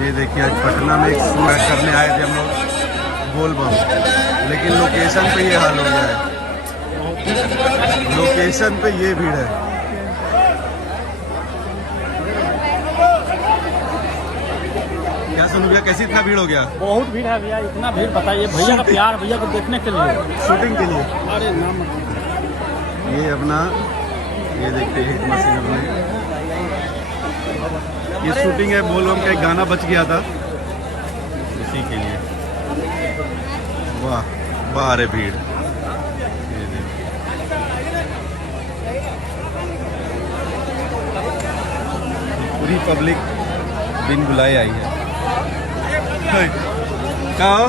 ये देखिए आज पटना में एक शूट करने आए थे हम लोग बोलबम, लेकिन लोकेशन पे ये हाल हो गया है। लोकेशन पे ये भीड़ है। क्या सुनो भैया, कैसी इतना भीड़ हो गया? बहुत भीड़ है भैया, इतना भीड़ बताइए। भैया का प्यार, भैया को देखने के लिए, शूटिंग के लिए। अरे नाम ये अपना ये देखिए हिट मशीन अपने ये शूटिंग है। बोलबम का एक गाना बच गया था उसी के लिए। वाह वाह रे भीड़। पूरी पब्लिक बिन बुलाए आई है। क्या हो?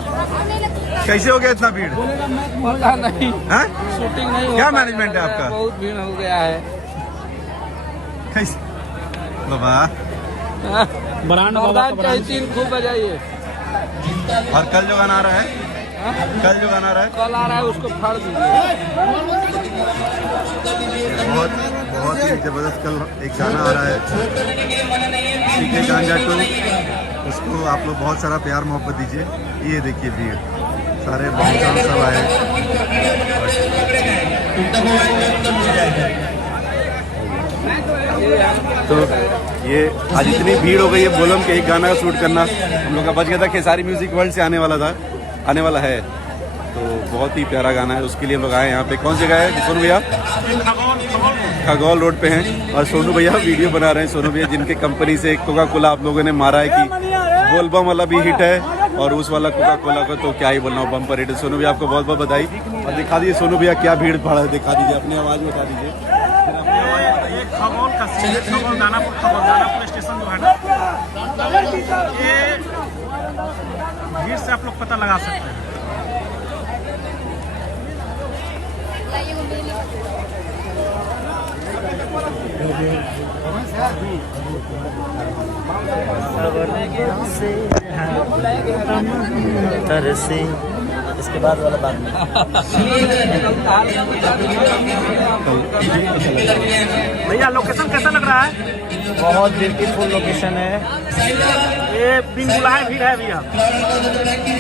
कैसे हो गया इतना भीड़? पता नहीं, शूटिंग नहीं। क्या मैनेजमेंट है आपका? बहुत भीड़ हो गया है। कैसे बाबा ब्रांड खूब बजाइए। और कल जो गाना आ रहा है, कल जो गाना आ रहा है, कल आ रहा है, उसको फाड़ दीजिए। बहुत बहुत ही जबरदस्त कल एक गाना आ रहा है, सीखे गांजा 2। उसको आप लोग बहुत सारा प्यार मोहब्बत दीजिए। ये देखिए भीड़, सारे बहुत सब आए। तो ये आज इतनी भीड़ हो गई है बोलबम के एक गाना का शूट करना हम लोग का बच गया था। खेसारी म्यूजिक वर्ल्ड से आने वाला है, तो बहुत ही प्यारा गाना है। उसके लिए हम लोग आए यहाँ पे। कौन सी जगह है सोनू भैया? खगौल रोड पे हैं और सोनू भैया वीडियो बना रहे हैं। सोनू भैया जिनके कंपनी से कोका कोला आप लोगों ने मारा है कि बोलबम वाला भी हिट है और उस वाला कोका कोला को तो क्या ही बोलना, बम्पर हिट है। सोनू भैया आपको बहुत बहुत बधाई। और दिखा दीजिए सोनू भैया क्या भीड़ भाड़ है, दिखा दीजिए अपनी आवाज़ में बता दीजिए। खगौल का खगौल दानापुर स्टेशन जो है ना, ये भीड़ से आप लोग पता लगा सकते हैं। से इसके बाद वाला बात नहीं। भैया लोकेशन कैसा लग रहा है? बहुत ब्यूटीफुल लोकेशन है। ये बिन बुलाए भीड़ है भैया।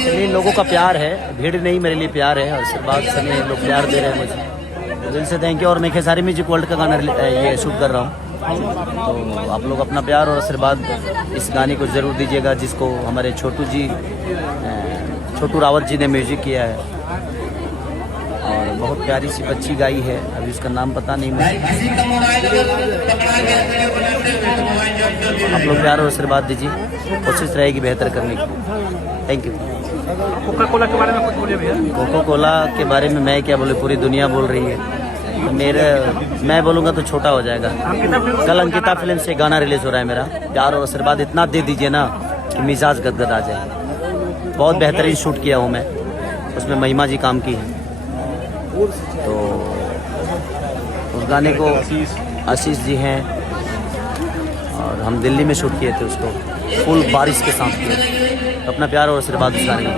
चलिए, लोगों का प्यार है, भीड़ नहीं मेरे लिए प्यार है। और आशीर्वाद से लोग प्यार दे रहे हैं मुझे, दिल से थैंक यू। और मैं खेसारी म्यूजिक वर्ल्ड का गाना ये शूट कर रहा हूँ, तो आप लोग अपना प्यार और आशीर्वाद इस गाने को ज़रूर दीजिएगा, जिसको हमारे छोटू रावत जी ने म्यूजिक किया है। और बहुत प्यारी सी बच्ची गाई है, अभी उसका नाम पता नहीं मुझे। आप लोग प्यार और आशीर्वाद दीजिए, कोशिश रहेगी बेहतर करने की। Thank you. कोका कोला के बारे में कुछ बोलिए भैया। कोका कोला के बारे में मैं क्या बोले, पूरी दुनिया बोल रही है। मैं बोलूँगा तो छोटा हो जाएगा। कल अंकिता फिल्म से गाना रिलीज हो रहा है मेरा। प्यार और आशीर्वाद इतना दे दीजिए ना कि मिजाज गदगद आ जाए। बहुत बेहतरीन शूट किया हूँ मैं, उसमें महिमा जी काम की है। तो उस गाने को आशीष जी हैं, और हम दिल्ली में शूट किए थे उसको, फुल बारिश के साथ किए। तो अपना प्यार और आशीर्वाद उस गाने को।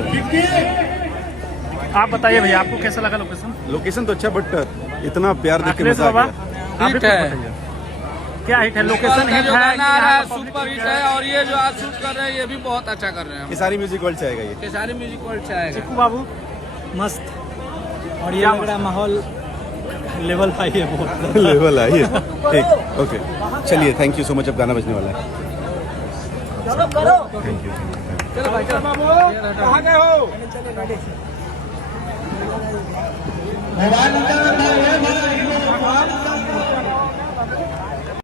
आप बताइए भैया, आपको कैसा लगा लोकेशन? लोकेशन तो अच्छा, बट इतना प्यार देख के मजा आ गया। हिट है। क्या हिट है? लोकेशन हिट है, सुपर हिट है। और ये जो आज शूट कर रहे हैं ये भी बहुत अच्छा कर रहे हैं। खेसारी म्यूजिक वर्ल्ड से आएगा ये। खेसारी म्यूजिक वर्ल्ड से आएगा। चिक्कू बाबू मस्त। और ये लग रहा माहौल लेवल हाई है, बहुत लेवल आई है। ठीक, ओके, चलिए, थैंक यू सो मच। अब गाना बजने वाला है। Thank you. चलो भाई, चलो बाबू, कहाँ गए हो?